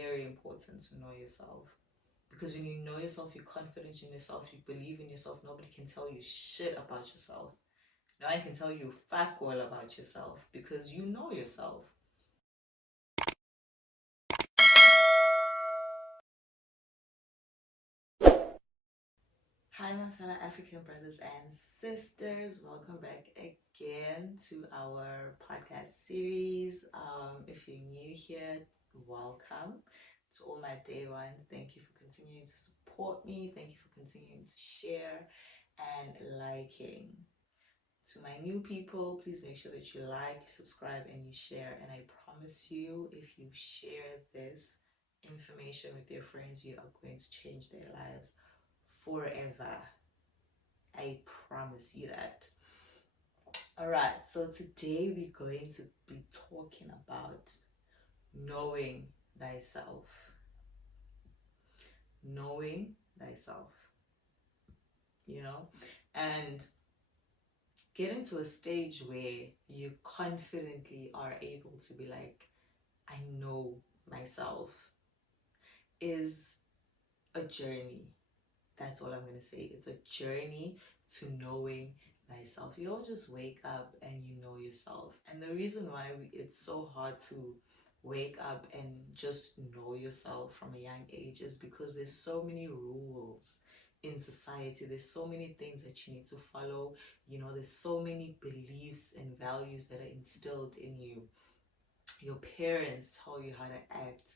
very important to know yourself. Because when you know yourself, you're confident in yourself, you believe in yourself, nobody can tell you shit about yourself. No one can tell you fuck all about yourself because you know yourself. Hi, my fellow African brothers and sisters. Welcome back again to our podcast series. If you're new here, welcome. To all my day ones, thank you for continuing to support me. Thank you for continuing to share and liking. To my new people, please make sure that you like, subscribe, and you share. And I promise you, if you share this information with your friends, you are going to change their lives forever. I promise you that. All right, so today we're going to be talking about knowing thyself. Knowing thyself, and getting to a stage where you confidently are able to be like, I know myself, is a journey. That's all I'm going to say. It's a journey to knowing thyself. You don't just wake up and you know yourself. And the reason why it's so hard to wake up and just know yourself from a young age is because there's so many rules in society. There's so many things that you need to follow. There's so many beliefs and values that are instilled in you. Your parents tell you how to act.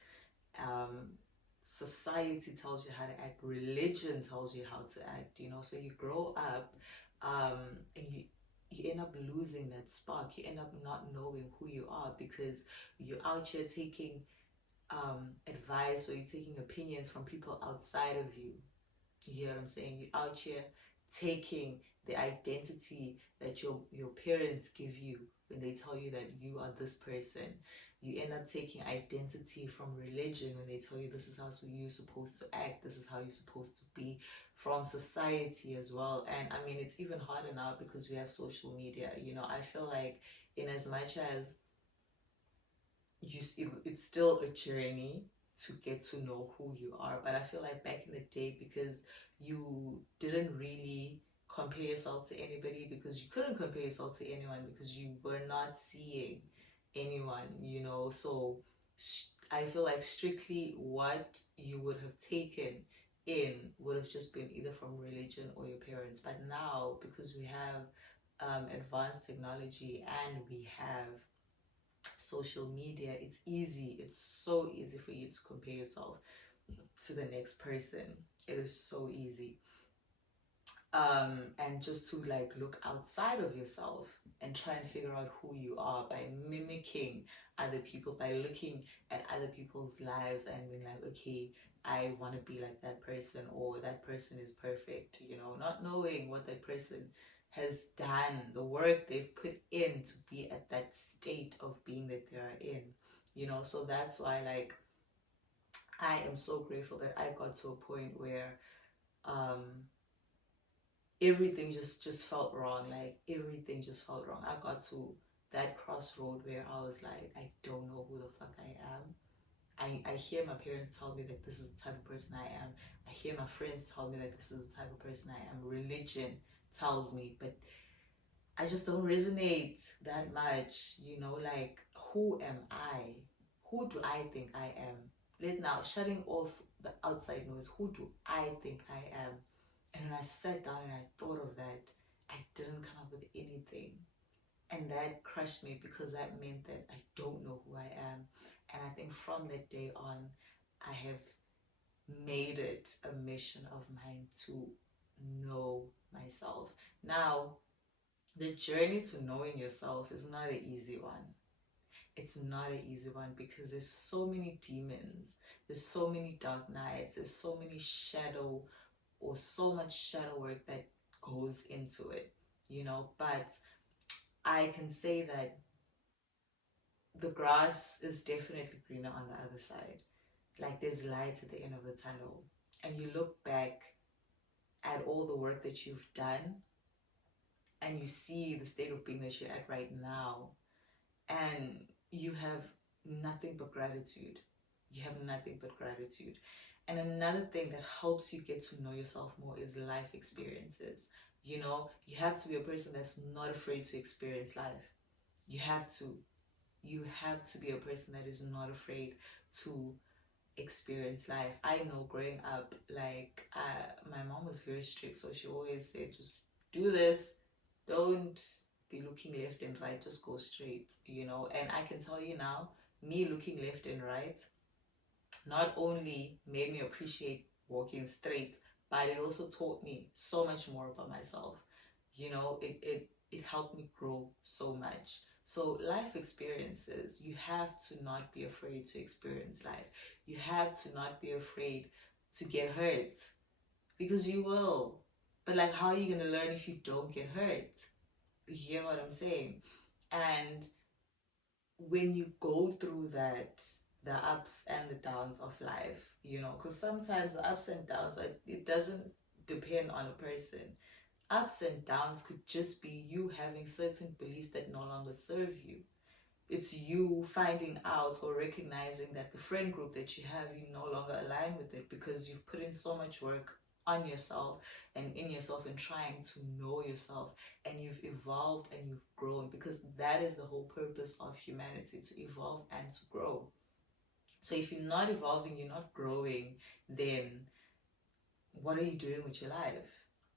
Society tells you how to act, religion tells you how to act, so you grow up, and you end up losing that spark. You end up not knowing who you are because you're out here taking advice, or you're taking opinions from people outside of you. You hear what I'm saying? You're out here taking the identity that your parents give you when they tell you that you are this person. You end up taking identity from religion when they tell you this is how you're supposed to act, this is how you're supposed to be, from society as well. And I mean, it's even harder now because we have social media. I feel like in as much as it's still a journey to get to know who you are, but I feel like back in the day, because you didn't really compare yourself to anybody, because you couldn't compare yourself to anyone because you were not seeing anyone, so I feel like strictly what you would have taken in would have just been either from religion or your parents. But now, because we have advanced technology and we have social media, it's so easy for you to compare yourself to the next person. It is so easy. And just to like look outside of yourself and try and figure out who you are by mimicking other people, by looking at other people's lives and being like, okay, I want to be like that person, or that person is perfect, not knowing what that person has done, the work they've put in to be at that state of being that they are in, so that's why, like, I am so grateful that I got to a point where everything just felt wrong. Like, everything just felt wrong. I got to that crossroad where I was like, I don't know who the fuck I am. I hear my parents tell me that this is the type of person I am. I hear my friends tell me that this is the type of person I am. Religion tells me, but I just don't resonate that much, like, who am I? Who do I think I am? Now, shutting off the outside noise, who do I think I am? And when I sat down and I thought of that, I didn't come up with anything. And that crushed me, because that meant that I don't know who I am. And I think from that day on, I have made it a mission of mine to know myself. Now, the journey to knowing yourself is not an easy one. It's not an easy one because there's so many demons, there's so many dark nights, there's so many shadow, or so much shadow work that goes into it, but I can say that the grass is definitely greener on the other side. Like, there's light at the end of the tunnel, and you look back at all the work that you've done, and you see the state of being that you're at right now, and you have nothing but gratitude. You have nothing but gratitude. And another thing that helps you get to know yourself more is life experiences. You know, you have to be a person that's not afraid to experience life. You have to. You have to be a person that is not afraid to experience life. I know growing up, like, my mom was very strict, so she always said, just do this, don't be looking left and right, just go straight, you know. And I can tell you now, me looking left and right not only made me appreciate walking straight, but it also taught me so much more about myself. You know, it helped me grow so much. So life experiences, you have to not be afraid to experience life. You have to not be afraid to get hurt, because you will. But like, how are you going to learn if you don't get hurt? You hear what I'm saying? And when you go through that, the ups and the downs of life, you know, because sometimes the ups and downs, it doesn't depend on a person. Ups and downs could just be you having certain beliefs that no longer serve you. It's you finding out or recognizing that the friend group that you have, you no longer align with it because you've put in so much work on yourself and in yourself and trying to know yourself, and you've evolved and you've grown, because that is the whole purpose of humanity, to evolve and to grow. So if you're not evolving, you're not growing, then what are you doing with your life?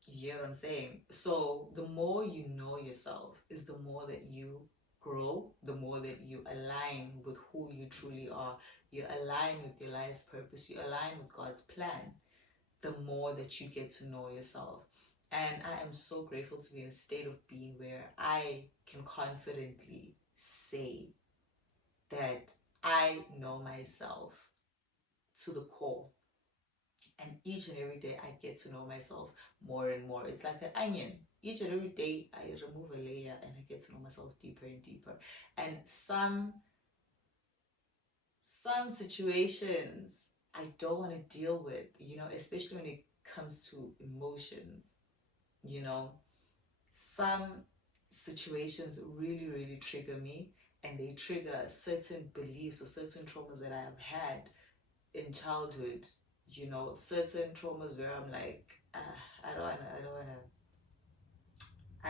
You hear what I'm saying? So the more you know yourself is the more that you grow, the more that you align with who you truly are. You align with your life's purpose. You align with God's plan, the more that you get to know yourself. And I am so grateful to be in a state of being where I can confidently say that I know myself to the core. And each and every day I get to know myself more and more. It's like an onion. Each and every day I remove a layer and I get to know myself deeper and deeper. And some situations I don't want to deal with, you know, especially when it comes to emotions, you know. Some situations really, really trigger me, and they trigger certain beliefs or certain traumas that I have had in childhood, you know, certain traumas where I'm like, I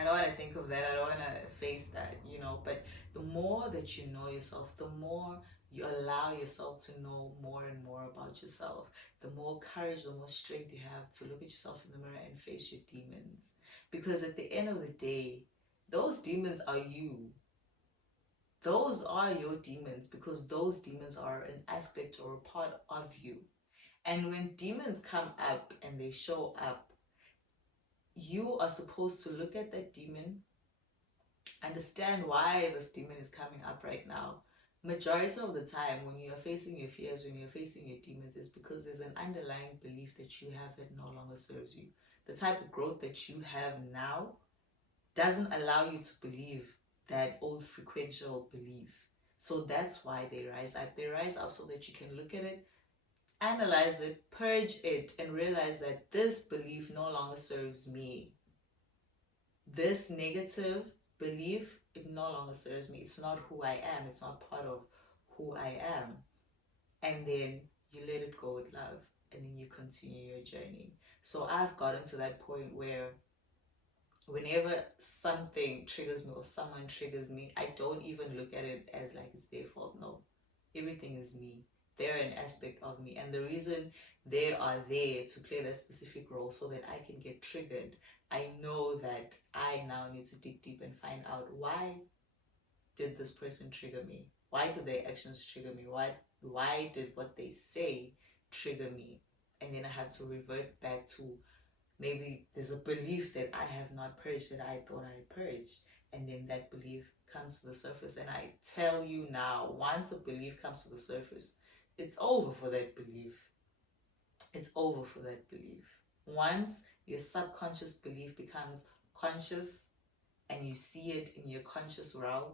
don't wanna think of that. I don't wanna face that, you know. But the more that you know yourself, the more you allow yourself to know more and more about yourself, the more courage, the more strength you have to look at yourself in the mirror and face your demons. Because at the end of the day, those demons are you. Those are your demons, because those demons are an aspect or a part of you. And when demons come up and they show up, you are supposed to look at that demon, understand why this demon is coming up right now. Majority of the time, when you are facing your fears, when you're facing your demons, is because there's an underlying belief that you have that no longer serves you. The type of growth that you have now doesn't allow you to believe that old frequential belief. So that's why they rise up. They rise up so that you can look at it, analyze it, purge it, and realize that this belief no longer serves me. This negative belief, it no longer serves me. It's not who I am. It's not part of who I am. And then you let it go with love, and then you continue your journey. So I've gotten to that point where whenever something triggers me or someone triggers me, I don't even look at it as like it's their fault. No, everything is me. They're an aspect of me, and the reason they are there to play that specific role so that I can get triggered. I know that I now need to dig deep and find out, why did this person trigger me? Why did their actions trigger me? Why did what they say trigger me? And then I have to revert back to, maybe there's a belief that I have not purged that I thought I purged. And then that belief comes to the surface. And I tell you now, once a belief comes to the surface, it's over for that belief. It's over for that belief. Once your subconscious belief becomes conscious and you see it in your conscious realm,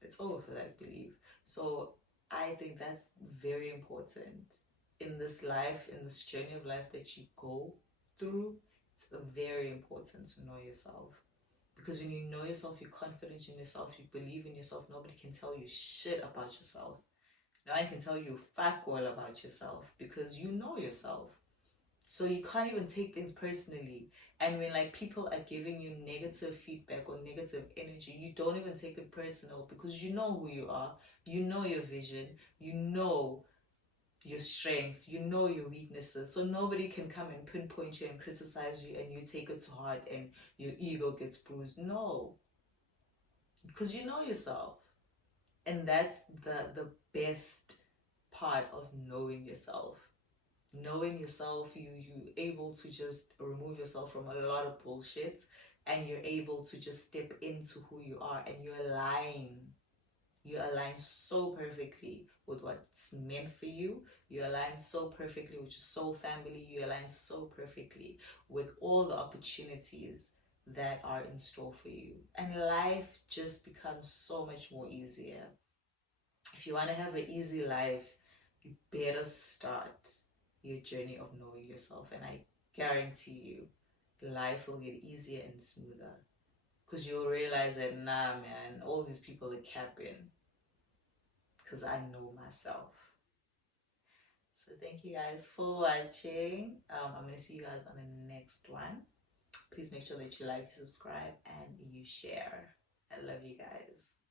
it's over for that belief. So I think that's very important in this life, in this journey of life that you go through. It's very important to know yourself, because when you know yourself, you're confident in yourself, you believe in yourself, nobody can tell you shit about yourself. No one can tell you fuck all about yourself because you know yourself. So you can't even take things personally. And when like people are giving you negative feedback or negative energy, you don't even take it personal because you know who you are, you know your vision, you know your strengths, you know your weaknesses. So nobody can come and pinpoint you and criticize you and you take it to heart and your ego gets bruised. No, because you know yourself. And that's the best part of knowing yourself. Knowing yourself, you able to just remove yourself from a lot of bullshit and you're able to just step into who you are and you align so perfectly with what's meant for you. You align so perfectly with your soul family. You align so perfectly with all the opportunities that are in store for you. And life just becomes so much more easier. If you want to have an easy life, you better start your journey of knowing yourself. And I guarantee you, life will get easier and smoother. Because you'll realize that, nah, man, all these people are capping. Because I know myself. So thank you guys for watching. I'm going to see you guys on the next one. Please make sure that you like, subscribe, and you share. I love you guys.